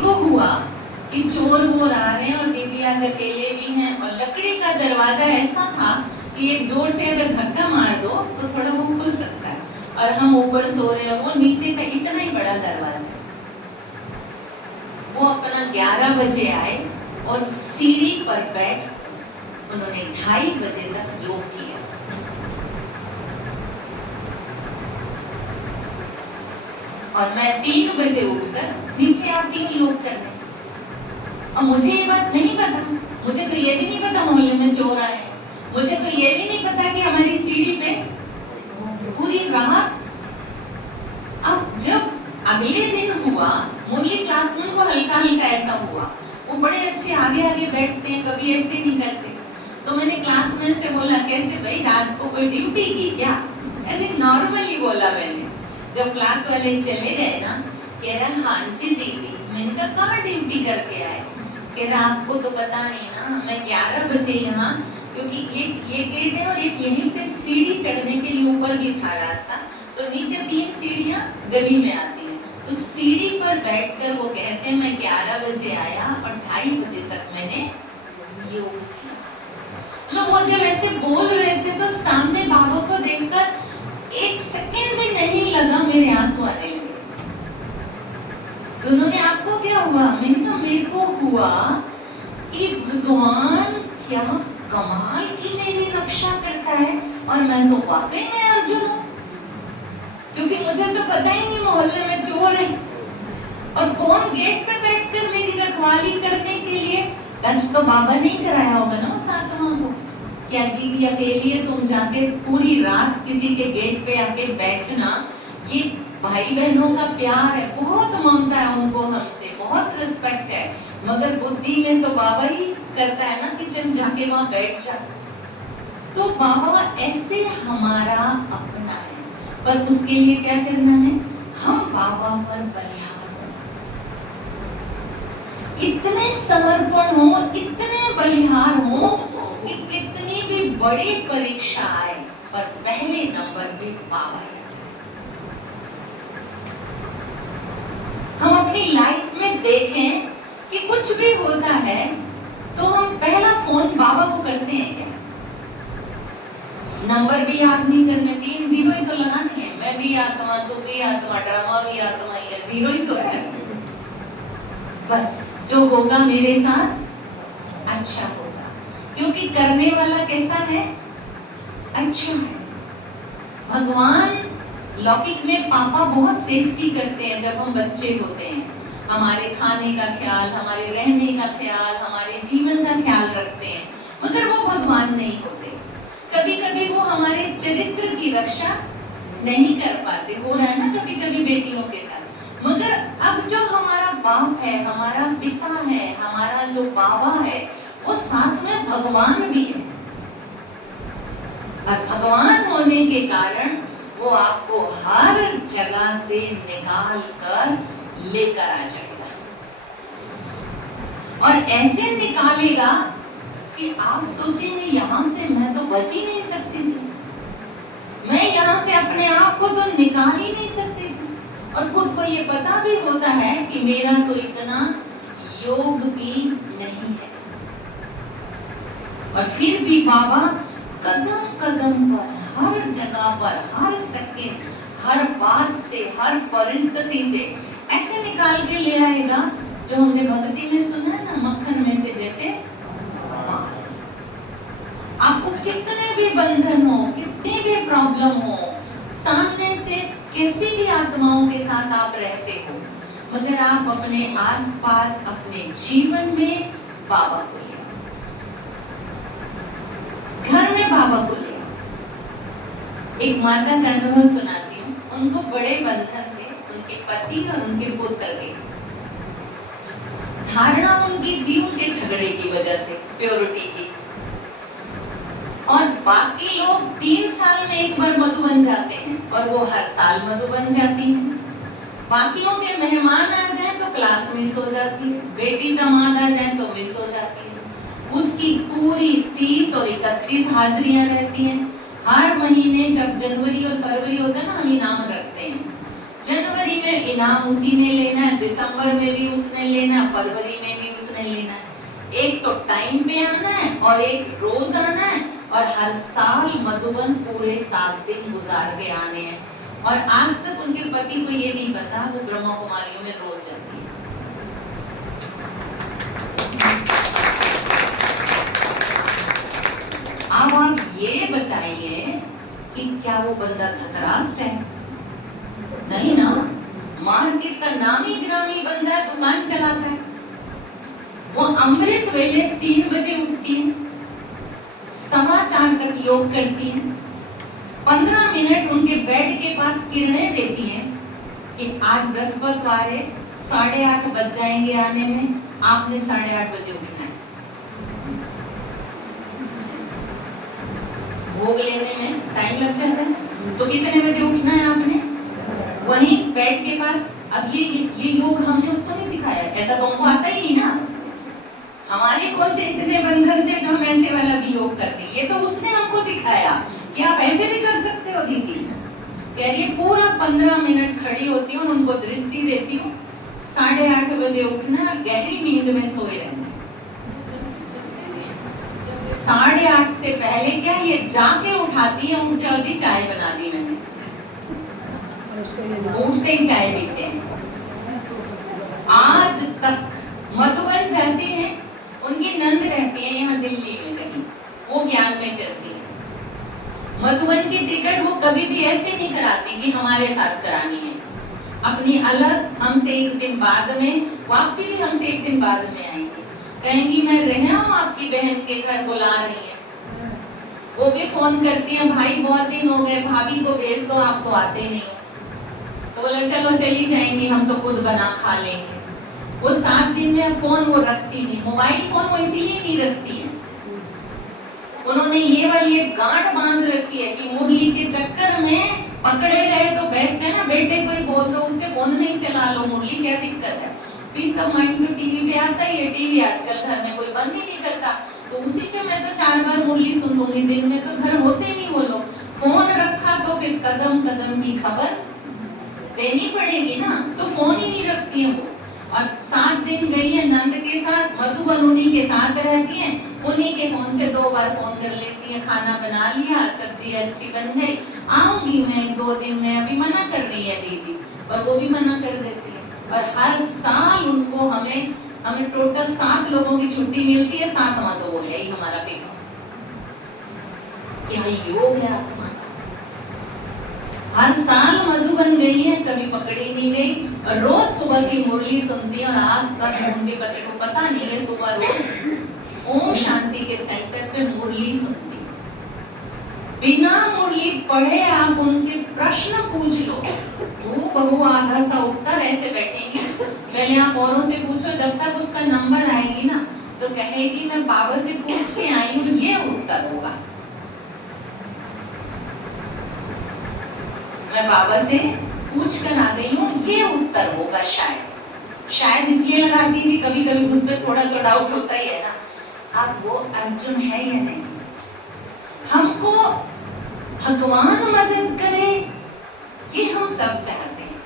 को हुआ कि चोर वोर आ रहे हैं और दीदी आज अकेले भी हैं, और लकड़ी का दरवाजा ऐसा था कि एक जोर से अगर धक्का मार दो तो थोड़ा वो खुल सकता है, और हम ऊपर सो रहे हैं, वो नीचे का इतना ही बड़ा दरवाजा। वो अपना 11 बजे आए और सीढ़ी पर बैठ उन्होंने 2:30 बजे तक योग किया। और मैं 3 बजे उठकर नीचे आती हूँ योग करने। और मुझे ये बात नहीं पता, मुझे तो ये भी नहीं पता मोहल्ले में चोर आए, मुझे तो ये भी नहीं पता कि हमारी सीढ़ी पे पूरी रात। अब जब अगले दिन हुआ, मुरली क्लास में वो हल्का हल्का ऐसा हुआ, वो बड़े अच्छे आगे आगे बैठते हैं, कभी ऐसे नहीं करते। तो मैंने क्लास में से बोला, कैसे भाई रात को कोई ड्यूटी की क्या? ऐसे नॉर्मली बोला मैंने। जब क्लास वाले चले गए ना, कह रहा हाँ जी दीदी। मैंने कहा कहाँ ड्यूटी करके आए? कह रहा आपको तो पता नहीं ना, मैं 11 बजे यहाँ, क्योंकि ये गेट है और एक यहीं से सीढ़ी चढ़ने के लिए ऊपर भी था रास्ता, तो नीचे 3 सीढ़ियाँ गली में आती हैं, उस सीढ़ी पर बैठकर वो कहते हैं मैं 11 बजे आया और 2:30 बजे तक मैंने योग किया। मतलब वो जब ऐसे बोल रहे थे तो सामने बाबा को देखकर 1 सेकंड भी नहीं लगा मेरे आंसू आने लगे। तो उन्होंने आपको क्या हुआ? मैंने कहा मेरे को हुआ कि भगवान क्या कमाल की मेरी रक्षा करता है, और मैं तो वाकई में अर्जुन हूँ, क्योंकि मुझे तो पता ही नहीं मोहल्ले में चोर है, और कौन गेट पे बैठकर मेरी रखवाली करने के लिए। लंच तो बाबा नहीं कराया होगा ना उस आत्मा को, क्या दीदी अकेली है, तुम जाके पूरी रात किसी के गेट पे आके बैठना। ये भाई बहनों का प्यार है, बहुत ममता है उनको हमसे, बहुत रिस्पेक्ट है, मगर बुद्धि में तो बाबा ही करता है ना किचन जाके वहां बैठ जा। तो बाबा ऐसे हमारा अपना है, पर उसके लिए क्या करना है? हम बाबा पर बलिहार हो, इतने समर्पण हो, इतने बलिहार हो कि कितनी भी बड़ी परीक्षा आए पर पहले नंबर पे बाबा है। हम अपनी लाइफ में देखें कि कुछ भी होता है तो हम पहला फोन बाबा को करते हैं क्या? नंबर भी याद नहीं करने, 3 जीरो ही तो लगाने हैं। मैं भी आत्मा, तू भी आत्मा, ड्रामा भी आत्मा, ये जीरो ही तो है। बस जो होगा मेरे साथ अच्छा होगा, क्योंकि करने वाला कैसा है? अच्छा है। भगवान लौकिक में पापा बहुत सेफ्टी करते हैं जब हम बच्चे होते हैं, हमारे खाने का ख्याल, हमारे रहने का ख्याल, हमारे जीवन का ख्याल रखते हैं, मगर वो भगवान नहीं होते। कभी कभी वो हमारे चरित्र की रक्षा नहीं कर पाते, हो रहा है ना कभी कभी बेटियों के साथ। मगर अब जो हमारा बाप है, हमारा पिता है, हमारा जो बाबा है, वो साथ में भगवान भी है, और भगवान होने के कारण वो आपको हर जगह से निकाल कर लेकर आ जाएगा, और ऐसे निकालेगा कि आप सोचेंगे यहाँ से मैं तो बच ही नहीं सकती थी, मैं यहाँ से अपने आप को तो निकाल ही नहीं सकती थी, और खुद को ये पता भी होता है कि मेरा तो इतना योग भी नहीं है, और फिर भी बाबा कदम कदम पर, हर जगह पर, हर सेकंड, हर बात से, हर परिस्थिति से ऐसे निकाल के ले आएगा, जो हमने भक्ति में सुना है ना, मक्खन में से जैसे। आपको कितने भी बंधन हो, कितनी भी प्रॉब्लम हो, सामने से कैसी भी आत्माओं के साथ आप रहते हो, मगर आप अपने आसपास, अपने जीवन में बाबा को ले आओ, घर में बाबा को ले आओ। एक माता का अनुभव सुनाती हूँ। उनको बड़े बंधन थे, उनके पति और उनके पुत्र के। धारणा उनकी थी उनके झगड़े की वजह से, प्योरिटी की, और बाकी लोग 3 साल में एक बार मधु बन जाते हैं और वो हर साल मधु बन जाती हैं। बाकियों के मेहमान आ जाएं तो क्लास मिस हो जाती है, बेटी दामाद आ जाए तो मिस हो जाती है। उसकी पूरी 30 और 31 हाजिरियां रहती हैं। हर महीने जब जनवरी और फरवरी होता है ना, हम इनाम रखते हैं, जनवरी में इनाम उसी ने लेना है, दिसंबर में भी उसने लेना है, फरवरी में भी उसने लेना है। एक तो टाइम पे आना है और एक रोज आना है, और हर साल मधुबन पूरे 7 दिन गुजार के आने हैं। और आज तक उनके पति को ये नहीं पता वो ब्रह्मा कुमारियों में रोज जाती है। अब आप ये बताइए कि क्या वो बंदा धतरास है? नहीं ना, मार्केट का नामी ग्रामी बंदा दुकान चलाता है। वो अमृत वेले 3 बजे उठती है, 4:15 तक योग करती है, 15 मिनट उनके बेड के पास किरणें देती हैं कि आज बृहस्पतिवार है, 8:30 बज जाएंगे आने में, आपने 8:30 बजे उठना है। भोग लेने में टाइम लग जाता है, तो कितने बजे उठना है आपने? वहीं बेड के पास। अब ये योग हमने उसको नहीं सिखाया, ऐसा तो हमको आता ही नहीं ना। हमारे कौन से इतने बंधन थे जो हम ऐसे वाला भी योग करते, ये तो उसने हमको सिखाया कि आप ऐसे भी कर सकते हो। दीदी कह रही है पूरा 15 मिनट खड़ी होती हूँ, उनको दृष्टि देती हूँ, 8:30 बजे उठना, गहरी नींद में सोए रहना। 8:30 से पहले क्या ये जाके उठाती है, उठ जाओ जी चाय बना दी मैंने, उठते ही चाय पीते हैं। आज तक मधुबन जाती हैं, उनकी नंद रहती है यहाँ दिल्ली में कहीं, वो ज्ञान में चलती है। मधुबन की टिकट वो कभी भी ऐसे नहीं कराती कि हमारे साथ करानी है, अपनी अलग हमसे एक दिन बाद में, वापसी भी हमसे एक दिन बाद में आएंगी, कहेंगी मैं रहा हूँ आपकी बहन के घर, बुला रही है। वो भी फोन करती है, भाई बहुत दिन हो गए, भाभी को भेज दो, आप तो आते नहीं हो। तो बोले चलो चली जाएंगी, हम तो खुद बना खा लेंगे। वो 7 दिन में फोन वो रखती नहीं, मोबाइल फोन वो इसीलिए नहीं रखती है, उन्होंने ये वाली एक गांठ बांध रखी है कि मुरली के चक्कर में पकड़े गए तो बेस्ट है ना, बेटे को ही बोल दो उसके फोन नहीं चला लो, मुरली क्या दिक्कत है। पीस ऑफ माइंड तो टीवी पे आता ही है, टीवी आजकल घर में कोई बंद ही नहीं करता, तो उसी पे मैं तो 4 बार मुरली सुन लूंगी दिन में, तो घर होते नहीं वो लोग। फोन रखा तो फिर कदम कदम की खबर देनी पड़ेगी ना, तो फोन ही नहीं रखती है वो। और 7 दिन गई है नंद के साथ, मधुबन उन्हीं के साथ रहती है, उन्हीं के फोन से 2 बार फोन कर लेती है, खाना बना लिया, सब्जी अच्छी बन गई, आऊंगी मैं 2 दिन में, अभी मना कर रही है दीदी, और वो भी मना कर देती है। और हर साल उनको हमें टोटल 7 लोगों की छुट्टी मिलती है, 7वां तो वो है ही हमारा फिक्स। क्या योग है आत्मा, हर साल मधुबन गई है, कभी पकड़ी नहीं गई, और रोज सुबह की मुरली सुनती है। और आज तक उनके पति को पता नहीं है, सुबह रोज ओम शांति के सेंटर पे मुरली सुनती है। बिना मुरली पढ़े आप उनके प्रश्न पूछ लो, वो बहु आधा सा उत्तर ऐसे बैठेंगे। पहले आप औरों से पूछो, जब तक उसका नंबर आएगी ना तो कहेगी मैं बाबा से पूछ के आई हूँ, ये उत्तर होगा। मैं बाबा से पूछ कर आ गई हूँ, ये उत्तर होगा शायद इसलिए लगाती थी, कभी कभी खुद पे थोड़ा तो डाउट होता ही है ना। अब वो अर्जुन है या नहीं, हमको भगवान मदद करे ये हम सब चाहते हैं,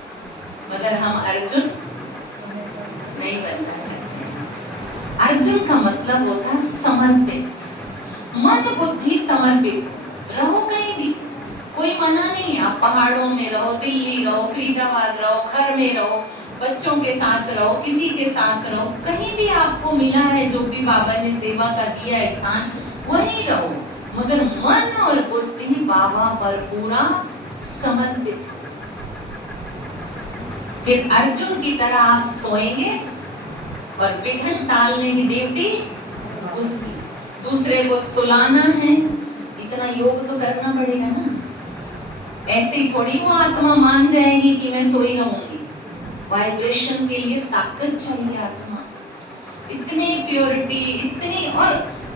मगर हम अर्जुन नहीं बनना चाहते। अर्जुन का मतलब होता है समर्पित, मन बुद्धि समर्पित। रहो कहीं भी, कोई मना नहीं है, आप पहाड़ों में रहो, दिल्ली रहो, फरीदाबाद रहो, घर में रहो, बच्चों के साथ रहो, किसी के साथ रहो, कहीं भी आपको मिला है जो भी बाबा ने सेवा का दिया है स्थान, वहीं रहो, मगर मन और बुद्धि बाबा पर पूरा समर्पित हो। फिर अर्जुन की तरह आप सोएंगे और विघ्न टालने की ड्यूटी उसकी, दूसरे को सुलाना है, इतना योग तो करना पड़ेगा ना। ऐसे ही थोड़ी वो आत्मा मान जाएगी कि मैं सोई रहूंगी, वाइब्रेशन के लिए ताकत चाहिए आत्मा, इतनी प्योरिटी, इतनी। और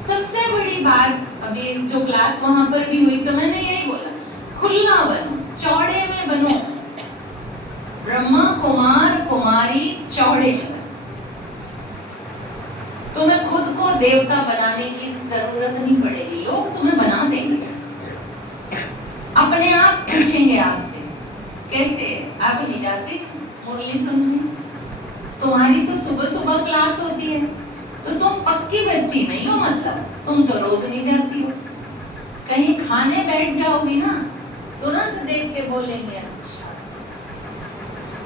सबसे बड़ी बात, अभी जो क्लास वहां पर भी हुई तो मैंने यही बोला, खुला बनो, चौड़े में बनो, ब्रह्मा कुमार कुमारी चौड़े में बनो। तुम्हें खुद को देवता बनाने की जरूरत नहीं पड़ेगी, लोग तुम्हें बना देंगे। अपने आप पूछेंगे आपसे कैसे, आप नहीं जाती मुरली सुनने? तुम्हारी तो सुबह सुबह क्लास होती है, तो तुम पक्की बच्ची नहीं हो, मतलब तुम तो रोज नहीं जाती हो। कहीं खाने बैठ जाओगी ना, तुरंत देख के बोलेंगे अच्छा,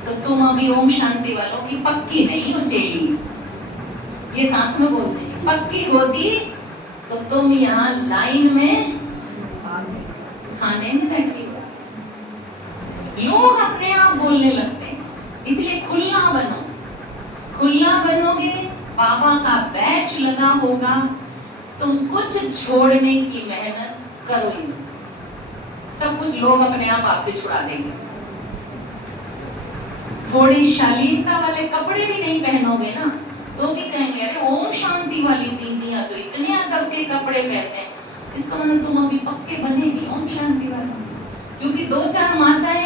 तो तुम अभी ओम शांति वालों की पक्की नहीं हो चेली। ये साथ में बोलते हैं, पक्की होती तो तुम यहाँ लाइन में खाने में बैठी हो। लोग अपने आप बोलने लगते हैं, इसलिए खुला बनो। खुला बनोगे, बाबा का बैच लगा होगा, तुम कुछ छोड़ने की मेहनत करो ही मत। सब कुछ लोग अपने आप आपसे छुड़ा देंगे। थोड़ी शालीनता वाले कपड़े भी नहीं पहनोगे ना, तो भी कहेंगे अरे ओम शांति वाली दीदियां तो इतने अदब के कपड़े पहनते हैं, इसका मतलब तुम अभी पक्के बने नहीं ओम शांति वाला। क्योंकि दो चार माताएं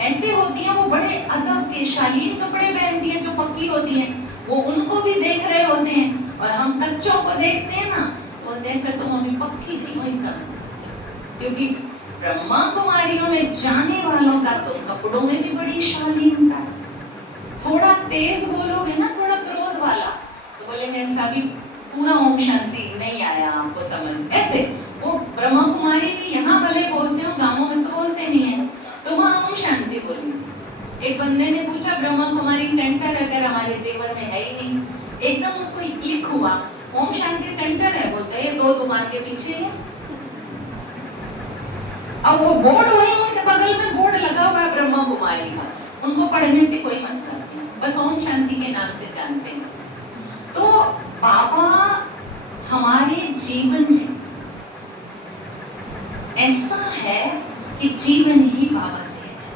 ऐसे होती हैं, वो बड़े अदब के शालीन कपड़े पहनती हैं जो पक्की होती हैं, वो उनको भी देख रहे होते हैं, और हम कच्चों को देखते हैं ना, बोलते हैं अच्छा तुम अभी पक्की नहीं हो इसका। क्योंकि ब्रह्मा कुमारियों में जाने वालों का तो कपड़ों में भी बड़ी शालीनता है। थोड़ा तेज बोलोगे ना, थोड़ा क्रोध वाला, तो बोलेंगे अच्छा अभी पूरा ओम शांति नहीं आया आपको समझ। ऐसे वो ब्रह्मा कुमारी भी यहाँ भले बोलते हो, गांवों में तो बोलते नहीं है, तो वहाँ ओम शांति बोली। एक बंदे ने पूछा ब्रह्मा कुमारी सेंटर अगर हमारे जीवन में है ही नहीं, एकदम उसको क्लिक हुआ, ओम शांति सेंटर है, बोलते हैं 2 दुकान के पीछे है। अब वो बोर्ड वही उनके बगल में बोर्ड लगा हुआ है ब्रह्मा कुमारी का, उनको पढ़ने से कोई मतलब नहीं, बस ओम शांति के नाम से जानते हैं। तो बाबा हमारे जीवन में ऐसा है कि जीवन ही बाबा से है।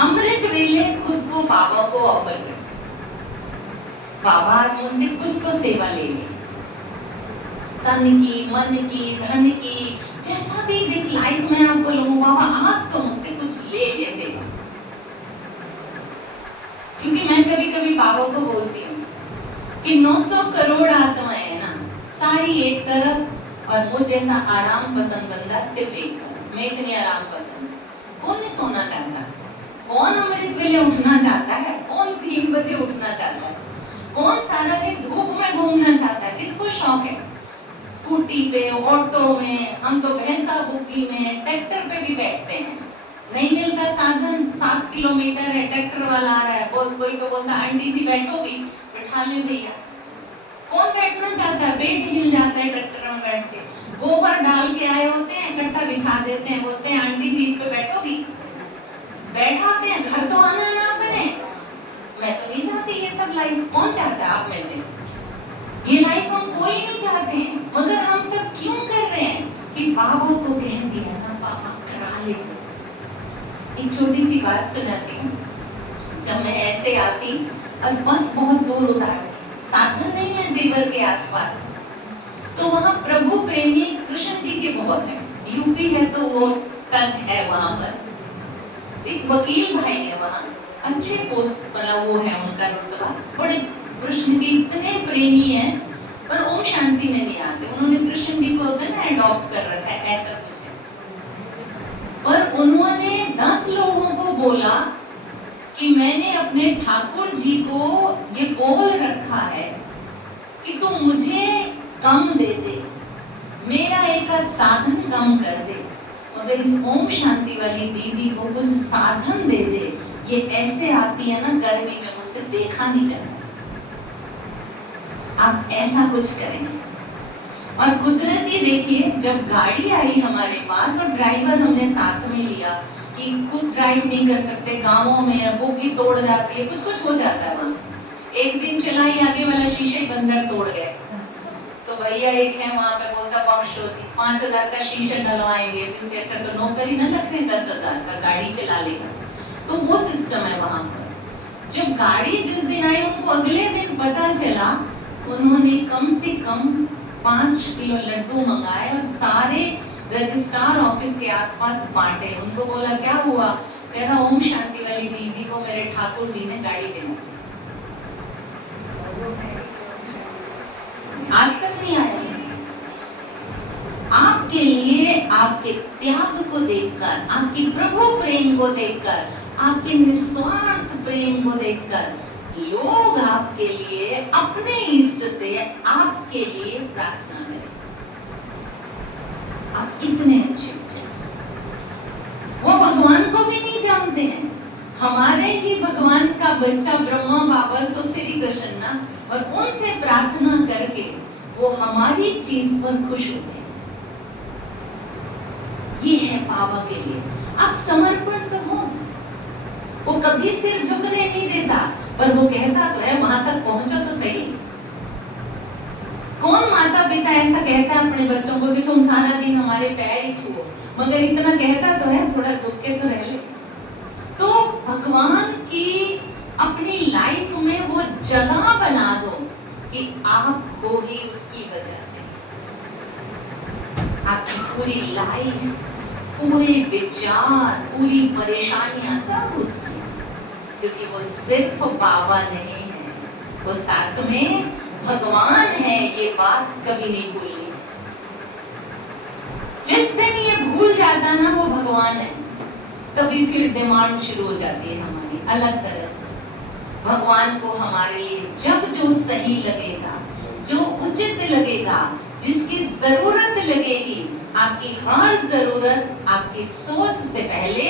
अमृत वेले खुद को बाबा को ऑफर कर, बाबा मुझसे कुछ तो सेवा ले ले, तन की, मन की, धन की, जैसा भी जिस लाइफ में आपको लूँ, बाबा आज तो मुझसे कुछ ले ले सेवा। क्योंकि मैं कभी कभी बाबा को बोलती हूँ कि 900 करोड़ आत्माएं है ना, सारी एक तरफ, और मुझ जैसा आराम पसंद बंदा सिर्फ एक तरफ। मैं इतनी आराम पसंद, कौन नहीं सोना चाहता, कौन अमृत वेले उठना चाहता है, कौन 3 बजे उठना चाहता है, कौन सारा दिन धूप में घूमना चाहता है, किसको शौक है स्कूटी पे, ऑटो में, हम तो भैंसा बुकी में, ट्रैक्टर पे भी बैठते हैं, नहीं मिलता साधन, 7 किलोमीटर है, ट्रैक्टर वाला आ रहा है, कोई तो बोलता आंटी जी बैठोगी, बैठा ले भैया। कौन बैठना चाहता है, पेट हिल जाता है ट्रैक्टर में बैठ के, गोबर डाल के आए होते हैं, कट्टा बिछा देते हैं, बोलते हैं आंटी जी इस पे बैठोगी, बैठाते हैं। घर तो आना है आपने, मैं तो नहीं चाहती ये सब लाइफ, कौन चाहता है आप में से ये लाइफ? हम कोई नहीं चाहते हैं, मगर हम सब क्यों कर रहे हैं कि बाबा को कह दिया ना, बाबा करा ले। एक छोटी सी बात सुनाती हूँ। जब मैं ऐसे आती और बस बहुत दूर उतारती, साधन नहीं है जेवर के आसपास, तो वहाँ प्रभु प्रेमी कृष्ण जी के बहुत है, यूपी है तो वो टच है वहाँ पर। एक वकील भाई है वहाँ, अच्छे पोस्ट वाला वो है उनका रुतबा, बड़े कृष्ण के इतने प्रेमी हैं, पर ओम शांति में नहीं आते। उन्होंने कृष्ण जी को ना अडॉप्ट कर रखा है, ऐसा कुछ है। पर उन्होंने 10 लोगों को बोला कि मैंने अपने ठाकुर जी को ये बोल रखा है कि तुम मुझे कम दे दे, मेरा एक साधन कम कर दे, मगर इस ओम शांति वाली दीदी को कुछ साधन दे दे। ये ऐसे आती है ना गर्मी में, मुझसे देखा नहीं जाता, आप ऐसा कुछ करेंगे। और कुदरती देखिए, जब गाड़ी आई हमारे पास और ड्राइवर हमने साथ में लिया, कि खुद ड्राइव नहीं कर सकते, गांवों में बोगी तोड़ जाती है, कुछ कुछ हो जाता है वहाँ। एक दिन चलाई, आगे वाला शीशे बंदर तोड़ गए, तो भैया एक है वहाँ पे, बोलता पक्ष होती 5000 का शीशा डलवाएंगे, तो इससे अच्छा तो नौकरी न लग रही, 10,000 का गाड़ी चला लेगा। तो वो सिस्टम है वहाँ पर। जब गाड़ी जिस दिन आई, उनको अगले दिन पता चला, उन्होंने कम से कम 5 किलो लड्डू मंगाए और सारे रजिस्ट्रार ऑफिस के आसपास बांटे। उनको बोला क्या हुआ, कह रहा ओम शांति वाली दीदी को मेरे ठाकुर जी ने गाड़ी देना, आज तक नहीं आया। आपके लिए, आपके त्याग को देखकर, आपकी प्रभु प्रेम को देखकर आपके निस्वार्थ प्रेम को देखकर लोग आपके लिए, अपने इष्ट से आपके लिए प्रार्थना करें। आप इतने अच्छे हो। वो भगवान को भी नहीं जानते हैं। हमारे ही भगवान का बच्चा ब्रह्मा बाबा सो श्री कृष्ण ना, और उनसे प्रार्थना करके वो हमारी चीज पर खुश होते हैं। ये है बाबा के लिए आप समर्पण तो हो। वो कभी सिर झुकने नहीं देता, पर वो कहता तो है वहां तक पहुंचो तो सही। कौन माता पिता ऐसा कहता है अपने बच्चों को कि तुम सारा दिन हमारे पैर ही छुओ, मगर इतना कहता तो है थोड़ा झुक के तो रह ले। तो भगवान की अपनी लाइफ में वो जगह बना दो कि आप हो ही उसकी वजह से। आपकी पूरी लाइफ, पूरे विचार, पूरी परेशानियां सब उसकी, क्योंकि वो सिर्फ बाबा नहीं है, वो साथ में भगवान है। ये बात कभी नहीं भूलनी। जिस दिन ये भूल जाता ना वो भगवान है, तभी फिर डिमांड शुरू हो जाती है हमारी अलग तरह से। भगवान को हमारे लिए जब जो सही लगेगा, जो उचित लगेगा, जिसकी जरूरत लगेगी, आपकी हर जरूरत आपकी सोच से पहले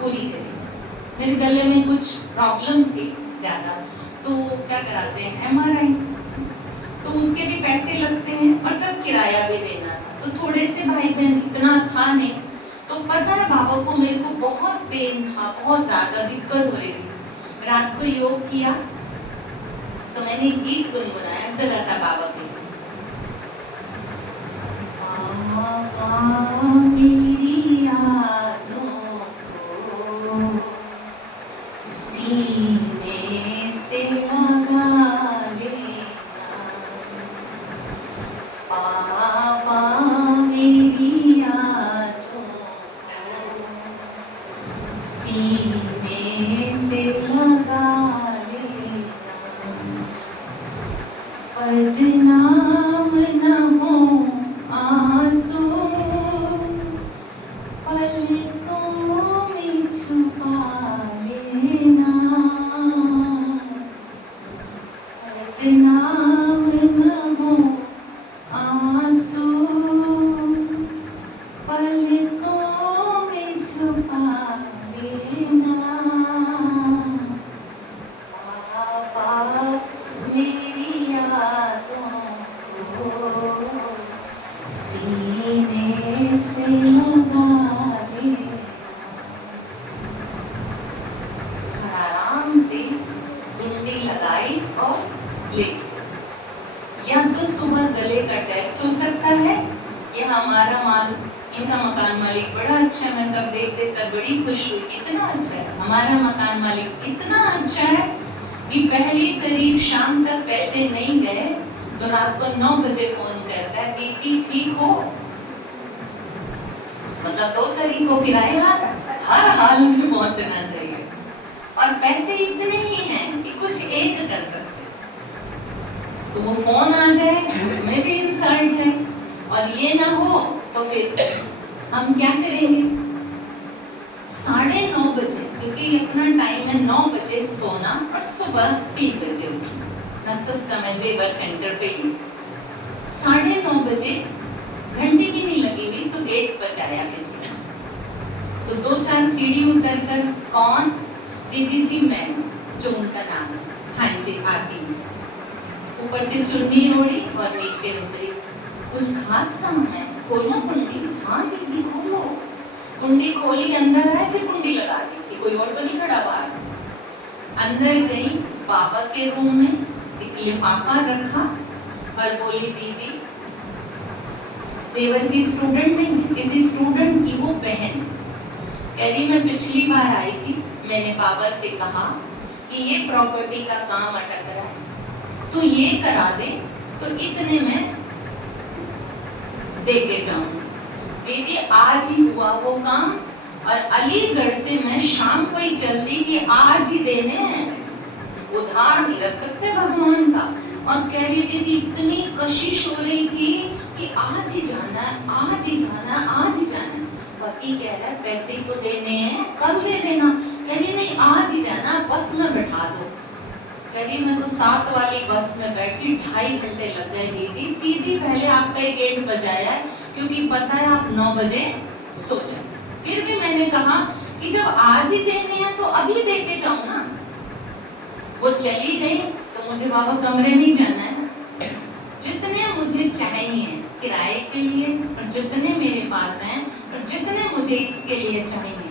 पूरी करेगा। मेरे गले में कुछ प्रॉब्लम थी ज्यादा, तो क्या कराते हैं MRI, तो उसके भी पैसे लगते हैं और तब किराया भी देना था। तो थोड़े से भाई बहन, इतना था नहीं। तो पता है बाबा को, मेरे को बहुत पेन था, बहुत ज्यादा दिक्कत हो रही थी। रात को योग किया तो मैंने गीत गुनगुनाया जरा सा बाबा के लिए। बाबा मेरी यादों को सीने से लगा लेना, बाबा मेरी यादों सीने से लगा लेना, बदनाम न हो आंसू पलकों में छुपा लेना, बदनाम न हो आंसू पलकों में छुपा लेना, बाबा मेरी यादों को सीने से लगा लेना। आराम से कुंडी लगाई और लेट। या तो सुबह गले का टेस्ट हो सकता है, या हमारा इनका मकान मालिक बड़ा अच्छा है। मैं सब देख देख कर बड़ी खुश हुई, इतना अच्छा है हमारा मकान मालिक, इतना अच्छा है कि पहली तारीख शाम तक पैसे नहीं गए तो रात को 9 बजे फोन करता है, दीदी ठीक हो। मतलब 2 तारीख को किराया हर हाल में पहुंचना चाहिए, और पैसे इतने ही हैं कि कुछ एक कर सकते, तो वो फोन आ जाए उसमें भी इंसल्ट है, और ये ना हो तो फिर हम क्या करेंगे। 9:30 बजे, क्योंकि अपना टाइम है 9 बजे सोना और सुबह 3 बजे उठना ना। सिस्टम है जेवर सेंटर पे ही। 9:30 बजे घंटी भी नहीं लगी हुई तो गेट बजाया किसी ने, तो 2-4 सीढ़ी उतर कर, कौन? दीदी जी मैं, जो उनका नाम है। हाँ जी आती हूँ। ऊपर से चुन्नी ओढ़ी और नीचे उतरी। कुछ खास काम है? खोलो कुंडी। हाँ दीदी खोलो। कुंडी खोली, अंदर आए, फिर कुंडी लगा दी कि कोई और तो नहीं खड़ा बाहर। अंदर गई, बाबा के रूम में एक लिफाफा रखा और बोली दीदी, जेवर की स्टूडेंट नहीं, किसी स्टूडेंट की वो बहन कह रही मैं पिछली बार आई थी, मैंने बाबा से कहा कि ये प्रॉपर्टी का काम अटक रहा है, तो ये करा दे, तो इतने में दे के जाऊं। दीदी आज ही हुआ वो काम, और अलीगढ़ से मैं शाम को ही चल दी कि आज ही देने हैं, उधार नहीं रख सकते भगवान का। और कह रही दीदी इतनी कशिश हो रही थी कि आज ही जाना है, आज ही जाना है, आज ही जाना है। पति कह रहा है पैसे तो देने हैं, कल दे देना। कह रही नहीं आज ही जाना, बस में बैठा दो। कह रही मैं तो 7 वाली बस में बैठी, 2.5 घंटे लग गए दीदी, सीधी पहले आपका ही गेट बजाया है क्योंकि पता है आप 9 बजे सो जाए। फिर भी मैंने कहा कि जब आज ही देने हैं तो अभी दे के जाऊं ना। वो चली गई तो मुझे बाबा कमरे में जाना है ना, जितने मुझे चाहिए किराए के लिए और जितने मेरे पास हैं और जितने मुझे इसके लिए चाहिए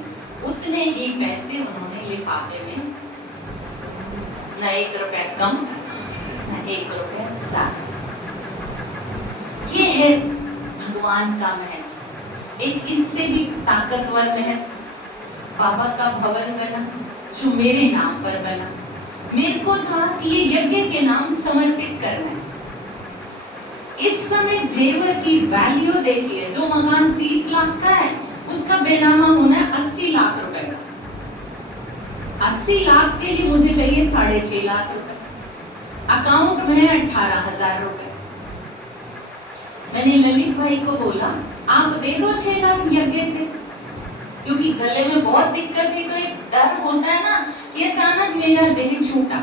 उतने ही पैसे उन्होंने लिफाफे में, न 1 रुपया कम न 1 रुपया ज्यादा। ये है भगवान का महत्व। एक इससे भी ताकतवर महत्व बाबा का भवन बना जो मेरे नाम पर बना। मेरे को था कि ये यज्ञ के नाम समर्पित करना है। इस समय जेवर की वैल्यू देखिए, जो मकान 30 लाख का है उसका बेनामा होना है 80 लाख रुपए का। 80 लाख के लिए मुझे चाहिए 6.5 लाख रुपए, अकाउंट में है 18,000 रुपए। मैंने ललित भाई को बोला आप दे दो 6 लाख यज्ञ से, क्योंकि गले में बहुत दिक्कत थी। तो एक डर होता है ना कि अचानक मेरा देह छूटा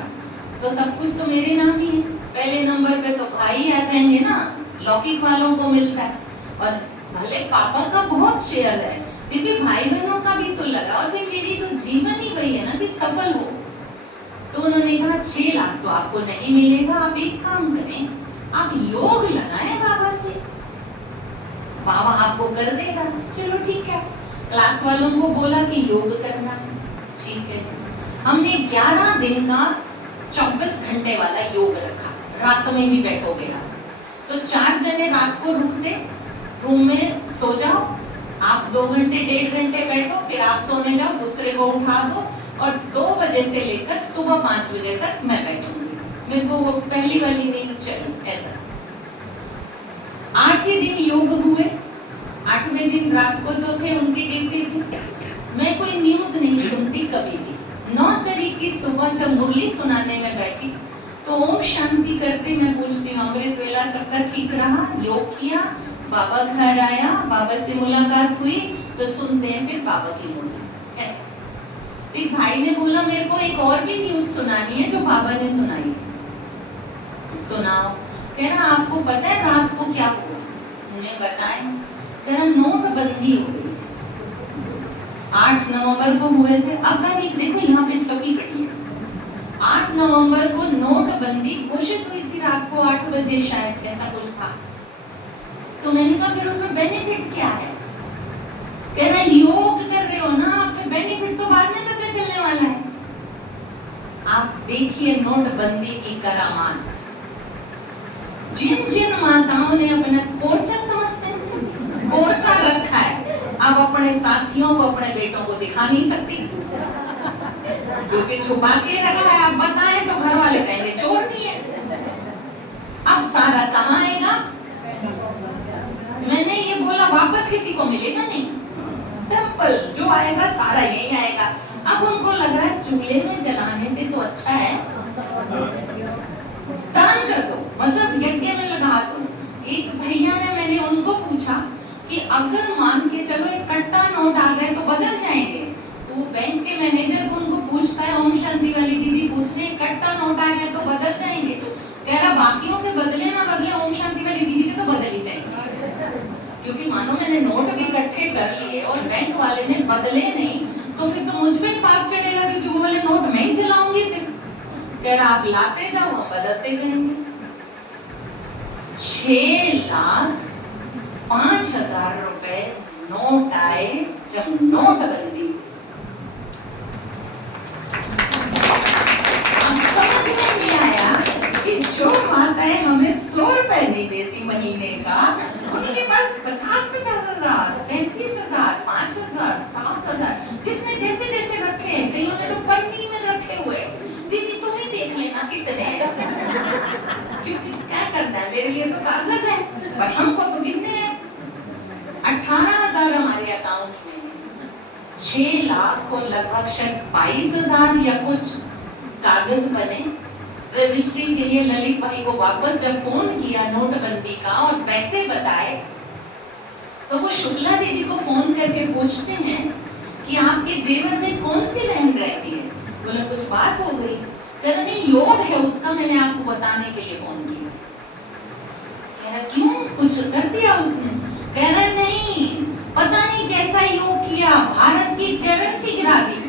तो सब कुछ तो मेरे नाम ही है, पहले नंबर पे तो भाई आ जाएंगे ना, लौकिक वालों को मिलता है। और भले पापा का बहुत शेयर है फिर भी भाई बहनों का भी तो लगा, और फिर मेरी तो जीवन ही वही है ना कि सफल हो। तो उन्होंने कहा 6 लाख तो आपको नहीं मिलेगा, आप एक काम करें आप योग लगाएं बाबा से, बाबा आपको कर देगा। चलो ठीक है, क्लास वालों को बोला कि योग करना है, ठीक है। हमने 11 दिन का 24 घंटे वाला योग रखा, रात में भी बैठोगे आप तो 4 जने रात को रुकते, रूम में सो जाओ, आप 2 घंटे 1.5 घंटे बैठो, फिर आप सोने जाओ, दूसरे को उठा दो और 2 बजे से लेकर सुबह 5 बजे तक मैं बैठूंगी। मेरे को वो पहली वाली नींद चली। ऐसा 8 ही दिन योग हुए, 8वें दिन रात को जो थे उनकी ड्यूटी थी। मैं कोई न्यूज नहीं सुनती कभी भी। 9 तारीख की सुबह जब मुरली सुनाने में बैठी तो ओम शांति करते मैं पूछती हूँ अमृत वेला सबका ठीक रहा, योग किया, बाबा घर आया, बाबा से मुलाकात हुई, तो सुनते हैं फिर बाबा की मुरली। ऐसा फिर भाई ने बोला मेरे को एक और भी न्यूज सुनानी है जो बाबा ने सुनाई। सुनाओ। कह रहा आपको पता है रात को क्या हुआ? उन्हें बताएं। कह रहा नोटबंदी हो गई, 8 नवंबर को हुए थे। अब तारीख देखो यहाँ पे छपी पड़ी है, 8 नवंबर को नोटबंदी घोषित हुई थी, रात को 8 बजे शायद, ऐसा कुछ था। तो मैंने कहा फिर उसमें बेनिफिट क्या है? कह रहा योग कर रहे हो ना आप, तो बेनिफिट तो बाद में पता चलने वाला है। आप देखिए नोटबंदी की करामात। जिन जिन माताओं ने अपना कोर्चा समझते हैं, कोर्चा रखा है, अब अपने साथियों को अपने बेटों को दिखा नहीं सकती क्योंकि छुपा के रखा है। आप बताएं तो घर वाले कहेंगे चोर नहीं है। अब सारा कहाँ आएगा? मैंने ये बोला वापस किसी को मिलेगा नहीं, सिंपल, जो आएगा सारा यही आएगा। अब उनको लग रहा है चूल्हे में जलाने से तो अच्छा है दान कर दो, मतलब यज्ञ में लगा दो। एक भैया ने, मैंने उनको पूछा कि अगर मान के चलो एक कट्टा नोट आ गए तो बदल जाएंगे, तो वो बैंक के मैनेजर को उनको पूछता है, ओम शांति वाली दीदी पूछ रही कट्टा नोट आ गया तो बदल जाएंगे? कह रहा बाकियों के बदले ना बदले, ओम शांति वाली दीदी के तो बदल ही जाएंगे, क्योंकि मानो मैंने नोट भी इकट्ठे कर लिए और बैंक वाले ने बदले नहीं, तो फिर तो मुझ पे पाप चढ़ेगा, क्योंकि वो वाले नोट मैं ही चलाऊंगी फिर। कह रहा आप लाते जाओ हम बदलते जाएंगे। 6,05,000 रुपए नोट आए जब नोटबंदी। अब समझ में नहीं आया कि जो माताएं हमें 100 रुपए नहीं देती महीने का, उनके पास 50,000, 35,000, 5,000, 7,000, जिसने जैसे जैसे रखे, कईयों ने तो पन्नी में रखे हुए। दीदी तुम ही देख लेना कितने हैं, क्योंकि क्या करना है, मेरे लिए तो कागज है पर हमको तो गिनने हैं। 18,000 हमारे अकाउंट में, 6 लाख को लगभग शायद 22,000 या कुछ कागज बने। रजिस्ट्री के लिए ललित भाई को वापस जब फोन किया नोटबंदी का और पैसे बताए, तो वो शुक्ला दीदी को फोन करके पूछते हैं कि आपके जेवर में कौन सी बहन रहती है? बोला कुछ बात हो गई। कह रहा नहीं, योग है उसका, मैंने आपको बताने के लिए फोन किया। कह रहा क्यों, कुछ कर दिया उसने? कह रहा नहीं, पता नहीं कैसा योग किया, भारत की करेंसी गिरा दी।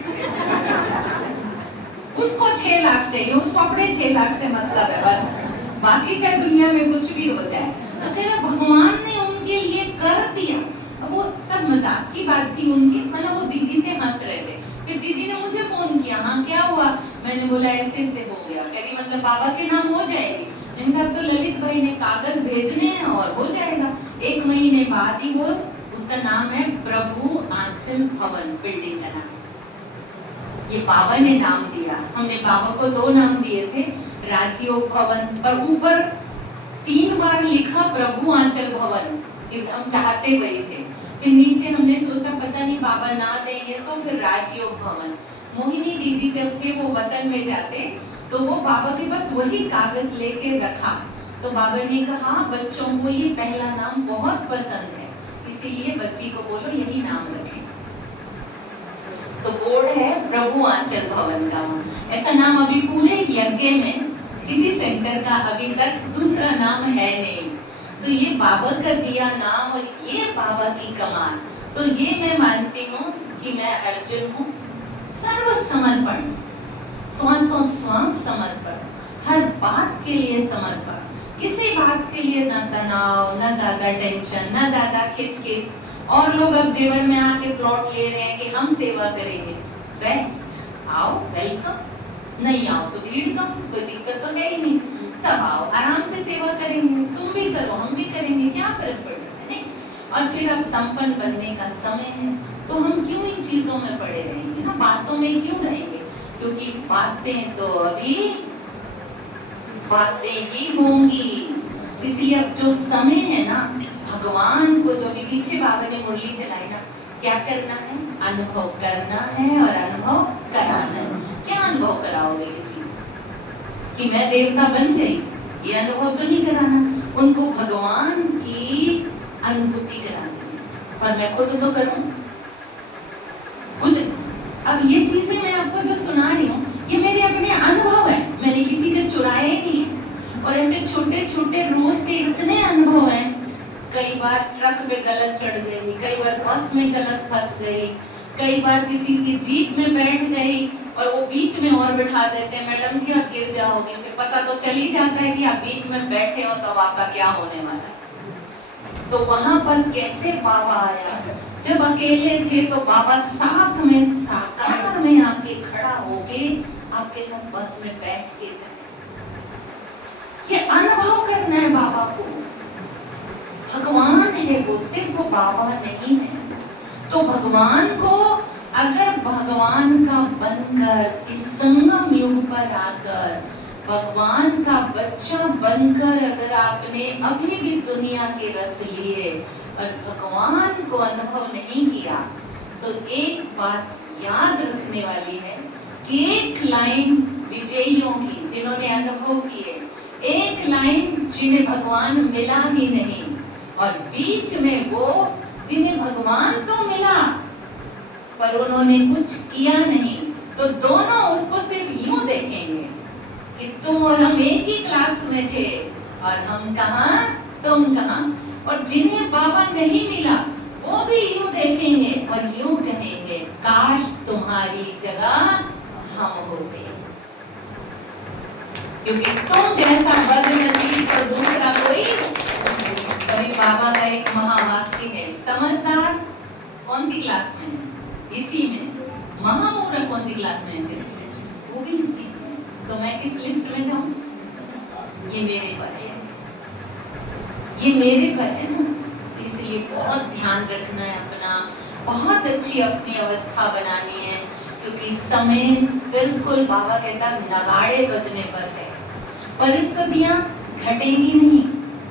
उसको 6 लाख चाहिए, उसको अपने 6 लाख से मतलब है बस, बाकी चाहे दुनिया में कुछ भी हो जाए। तो कह रहा भगवान ने उनके लिए कर दिया। अब वो सब मजाक की बात थी उनकी, मतलब वो दीदी से हंस रहे थे। फिर दीदी ने मुझे फोन किया, हाँ क्या हुआ? मैंने बोला ऐसे ऐसे हो गया। कह रही मतलब बाबा के नाम हो जाएगी? इनका तो ललित भाई ने कागज भेजने हैं और हो जाएगा। 1 महीने बाद ही वो, उसका नाम है प्रभु आंचल भवन, बिल्डिंग का नाम। ये बाबा ने नाम दिया। हमने बाबा को 2 नाम दिए थे, राजयोग भवन, पर ऊपर 3 बार लिखा प्रभु आंचल भवन, हम चाहते वही थे। फिर नीचे हमने सोचा पता नहीं बाबा ना देंगे तो फिर राजयोग भवन। मोहिनी दीदी जब थे वो वतन में जाते तो वो बाबा के पास वही कागज लेके रखा, तो बाबा ने कहा बच्चों को ये पहला नाम बहुत पसंद है, इसीलिए बच्ची को बोलो यही नाम रखें। तो बोर्ड है प्रभु आंचल भवन का। ऐसा नाम अभी पूरे यज्ञ में किसी सेंटर का अभी तक दूसरा नाम है नहीं। तो ये बाबा का दिया नाम और ये बाबा की कमाल। तो ये मैं मानती हूँ कि मैं अर्जुन हूँ। सर्व समर्पण, श्वास समर्पण, हर बात के लिए समर्पण, किसी बात के लिए ना तनाव, ना ज्यादा टेंशन, ना ज्यादा खिचखिच। और लोग अब जीवन में आके प्लॉट ले रहे हैं कि हम सेवा करेंगे। बेस्ट, आओ, वेलकम। नहीं आओ तो भीड़ कम, कोई दिक्कत तो है ही नहीं। सब आओ, आराम से सेवा करेंगे, तुम भी करो हम भी करेंगे, क्या फर्क पड़ रहा है? और फिर अब संपन्न बनने का समय है, तो हम क्यों इन चीजों में पड़े रहेंगे ना, बातों में क्यों रहेंगे? क्योंकि बातें तो अभी बातें ही होंगी। इसलिए अब जो समय है ना, भगवान को जो भी पीछे बाबा ने मुरली चलाई ना, क्या करना है? अनुभव करना है और अनुभव कराना है। क्या अनुभव कराओगे किसी को कि मैं देवता बन गई? ये अनुभव तो नहीं कराना, उनको भगवान की अनुभूति करानी है। और मैं खुद तो करूं कुछ। अब ये चीजें मैं आपको जो सुना रही हूँ ये मेरे अपने अनुभव है, मैंने किसी के चुराए नहीं है। और ऐसे छोटे छोटे रोज के इतने अनुभव हैं। कई बार ट्रक पे गलत चढ़ गई, कई बार बस में गलत फंस गई, कई बार किसी की जीप में बैठ गई और वो बीच में और बिठा देते हैं, मैडम जी आप गिर जाओगे। फिर पता तो चल ही जाता है कि आप बीच में बैठे हो तो आपका क्या होने वाला है। तो वहां पर कैसे बाबा आया? जब अकेले थे तो बाबा साथ में साकार में आपके खड़ा होके आपके साथ बस में बैठ के जाए। ये अनुभव करना है बाबा को। भगवान है वो, सिर्फ वो बाबा नहीं है। तो भगवान को अगर भगवान का बनकर इस संगम युग पर आकर भगवान का बच्चा बनकर अगर आपने अभी भी दुनिया के रस लिए और भगवान को अनुभव नहीं किया, तो एक बात याद रखने वाली है कि एक लाइन विजयियों की जिन्होंने अनुभव किए, एक लाइन जिन्हें भगवान मिला ही नहीं, और बीच में वो जिन्हें भगवान तो मिला पर उन्होंने कुछ किया नहीं। तो दोनों उसको सिर्फ यूं देखेंगे कि तुम और हम एक ही क्लास में थे और हम कहाँ तुम कहाँ। और जिन्हें बाबा नहीं मिला वो भी यूं देखेंगे और यूं कहेंगे काश तुम्हारी जगह हम होते, क्योंकि तुम जैसा बदनसीब तो दूसरा कोई। कभी बाबा का एक महावाक्य है, समझदार कौन सी क्लास में है? इसी में। महामूर्ख कौन सी क्लास में है? वो भी इसी में। तो मैं किस लिस्ट में जाऊं? ये मेरे पर है, ये मेरे पर है ना। इसलिए बहुत ध्यान रखना है अपना, बहुत अच्छी अपनी अवस्था बनानी है, क्योंकि समय बिल्कुल बाबा कहता है नगाड़े बजने पर है। परिस्थितियां घटेंगी नहीं,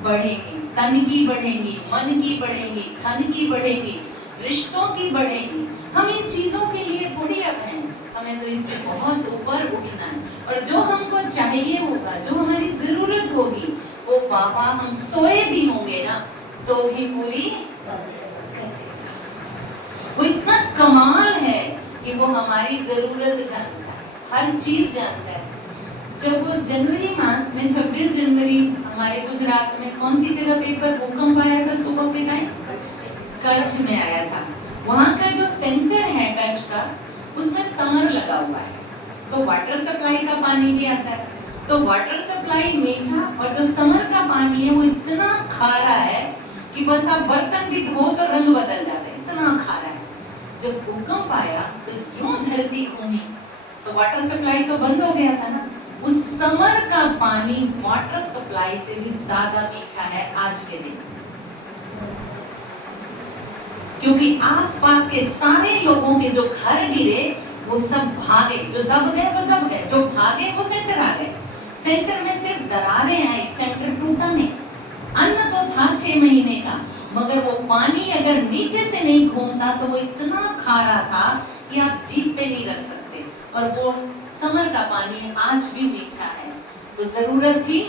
बढ़ेंगी। तन की बढ़ेंगी, मन की बढ़ेंगी, धन की बढ़ेंगी, रिश्तों की बढ़ेंगी। हम इन चीजों के लिए थोड़ी अब हैं, हमें तो इससे बहुत ऊपर उठना है। और जो हमको चाहिए होगा, जो हमारी जरूरत होगी, वो बाबा हम सोए भी होंगे ना तो भी पूरी, वो इतना कमाल है कि वो हमारी जरूरत जानता है, हर चीज जानता है। जब वो जनवरी मास में 26 जनवरी हमारे गुजरात में कौन सी जगह पे एक बार भूकंप आया था सुबह के टाइम? कच्छ में आया था। वहाँ का जो सेंटर है कच्छ का, उसमें समर लगा हुआ है, तो वाटर सप्लाई का पानी भी आता है। तो वाटर सप्लाई मीठा और जो समर का पानी है वो इतना खारा है कि बस आप बर्तन भी धो तो रंग बदल जाते हैं, इतना खारा है। जब भूकंप आया तो यूं धरती घूमी तो वाटर सप्लाई तो बंद हो गया था ना। उस समर का पानी वाटर सप्लाई से भी ज्यादा मीठा है आज के दिन, क्योंकि आसपास के सारे लोगों के जो घर गिरे वो सब भागे, जो दब गए वो दब गए, जो भागे वो सेंटर आ गए। सेंटर में सिर्फ दरारें आई, सेंटर टूटा नहीं। अन्न तो था 6 महीने का, मगर वो पानी अगर नीचे से नहीं घूमता तो वो इतना खारा था कि आप जीभ पे नहीं रख सकते। और वो समर का पानी आज भी मीठा है। तो जरूरत थी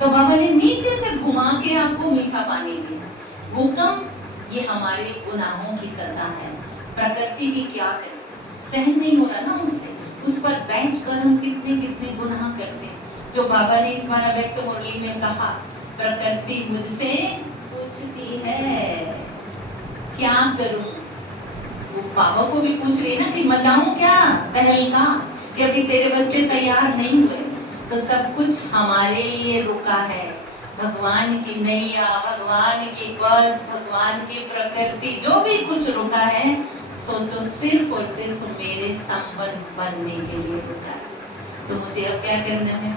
तो बाबा ने नीचे से घुमा के आपको मीठा पानी दिया। भूकंप ये हमारे गुनाहों की सजा है। प्रकृति भी क्या करे, सहन नहीं हो रहा ना उससे, उस पर बैठकर हम कितने कितने गुनाह करते हैं। जो बाबा ने इस बार व्यक्त मुरली में कहा, प्रकृति मुझसे पूछती है क्या करूं। वो बाबा को भी पूछ रही है ना कि मचाऊं क्या तहलका, कि अभी तेरे बच्चे तैयार नहीं हुए। तो सब कुछ हमारे लिए रुका है। भगवान की नैया, भगवान की बस, भगवान की प्रकृति, जो भी कुछ रुका है, सोचो सिर्फ और सिर्फ मेरे संबंध बनने के लिए रुका है। तो मुझे अब क्या करना है?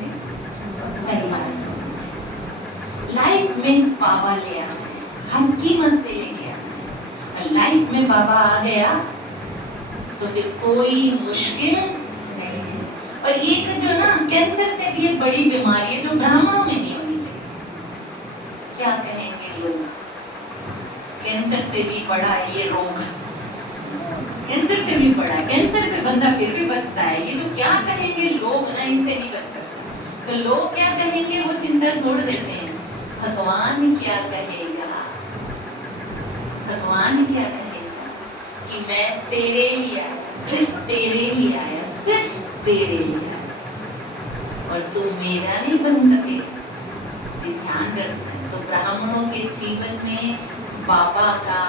लाइफ में बाबा ले आना है, हम कीमत पे लेके आना है। लाइफ में बाबा आ गया तो फिर कोई मुश्किल नहीं है। और एक जो ना कैंसर से भी एक बड़ी बीमारी है जो ब्राह्मणों में नहीं होनी चाहिए। क्या कहेंगे लोग, कैंसर से भी बड़ा ये रोग, कैंसर से भी बड़ा, कैंसर पे बंदा फिर भी बचता है। ये जो क्या कहेंगे लोग ना, इससे नहीं बच सकता। तो लोग क्या कहेंगे वो चिंता छोड़ देते हैं। भगवान क्या कहेगा, भगवान क्या कहेगा कि मैं तेरे लिए आया, सिर्फ तेरे लिए आया, सिर्फ तेरे लिए आया, और तू मेरा नहीं बन सके। ध्यान रखना है। तो ब्राह्मणों के जीवन में बाबा का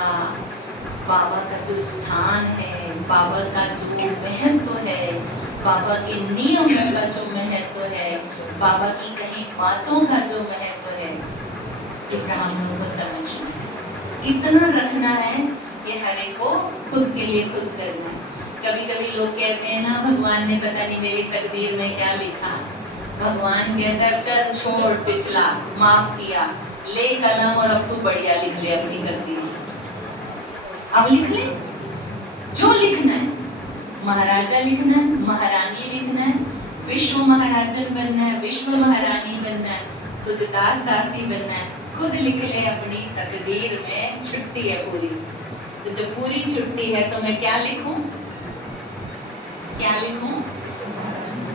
जो स्थान है, बाबा का जो महत्व है, बाबा के नियम का जो महत्व है, बाबा की कहीं बातों का जो महत्व है, ये ब्राह्मणों को समझना है। कितना रखना है ये हर एक को खुद के लिए खुद करना है। कभी कभी लोग कहते हैं ना, भगवान ने पता नहीं मेरी तकदीर में क्या लिखा। भगवान कहता है चल छोड़, पिछला माफ किया, ले कलम और अब तू बढ़िया लिख ले अपनी तकदीर। अब लिख ले जो लिखना है, महाराजा लिखना है, महारानी लिखना है, विश्व महाराजन बनना है, विश्व महारानी बनना है, तुझे दास दासी बनना है, खुद लिख ले अपनी तकदीर में। छुट्टी है पूरी, तो जब पूरी छुट्टी है तो मैं क्या लिखूं, क्या लिखूं?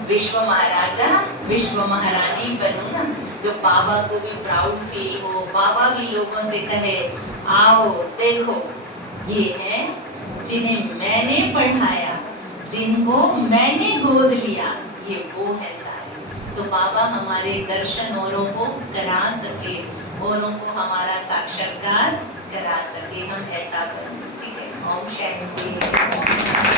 विश्व महाराजा, विश्व महारानी बनूं ना, जो बाबा को भी प्राउड फील हो, बाबा भी लोगों से कहे आओ देखो ये है जिन्हें मैंने पढ़ाया, जिनको मैंने गोद लिया, ये वो है सारे। तो बाबा हमारे दर्शन औरों को करा सके, औरों को हमारा साक्षात्कार करा सके, हम ऐसा करें। ठीक है, ओम शांति।